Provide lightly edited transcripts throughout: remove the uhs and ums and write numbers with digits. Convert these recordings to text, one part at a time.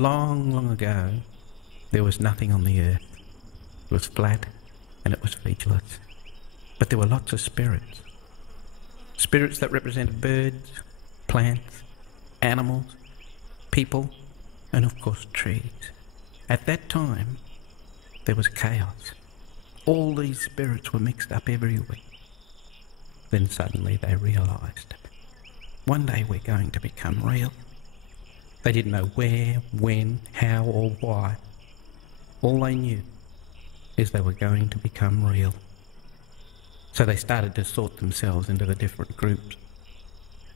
long, long ago, there was nothing on the earth. It was flat and it was featureless. But there were lots of spirits. Spirits that represented birds, plants, animals, people, and of course trees. At that time, there was chaos. All these spirits were mixed up everywhere. Then suddenly they realised, one day we're going to become real. They didn't know where, when, how or why. All they knew is they were going to become real. So they started to sort themselves into the different groups.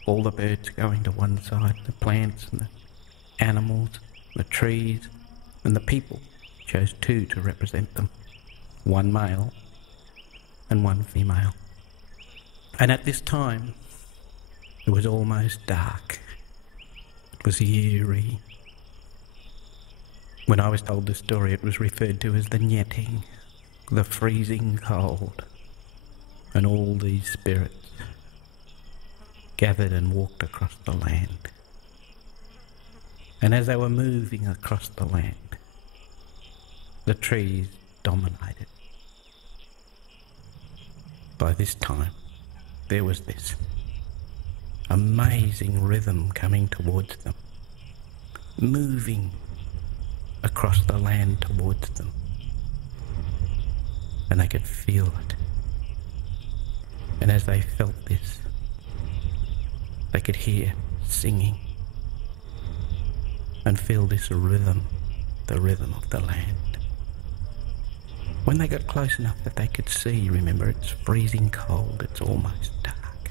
All the birds going to one side, the plants and the animals, the trees, and the people chose two to represent them. One male and one female. And at this time, it was almost dark. It was eerie. When I was told this story, it was referred to as the netting, the freezing cold. And all these spirits gathered and walked across the land. And as they were moving across the land, the trees dominated. By this time, there was this amazing rhythm coming towards them, moving across the land towards them. And they could feel it. And as they felt this, they could hear singing and feel this rhythm, the rhythm of the land. When they got close enough that they could see, remember, it's freezing cold, it's almost dark,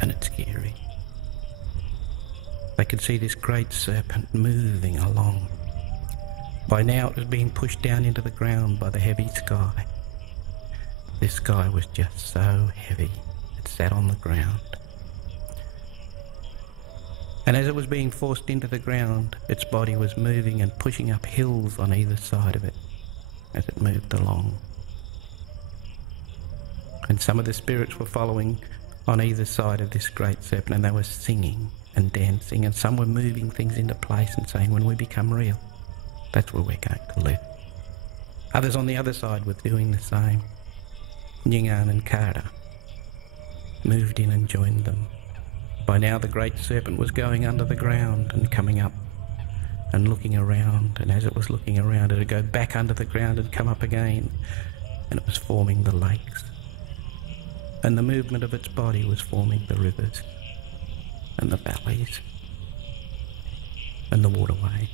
and it's scary. They could see this great serpent moving along. By now it was being pushed down into the ground by the heavy sky. This sky was just so heavy, it sat on the ground. And as it was being forced into the ground, its body was moving and pushing up hills on either side of it as it moved along. And some of the spirits were following on either side of this great serpent, and they were singing and dancing, and some were moving things into place and saying, when we become real, that's where we're going to live. Others on the other side were doing the same. Nyingan and Kara moved in and joined them. By now the great serpent was going under the ground and coming up and looking around, and as it was looking around it would go back under the ground and come up again, and it was forming the lakes. And the movement of its body was forming the rivers and the valleys and the waterways.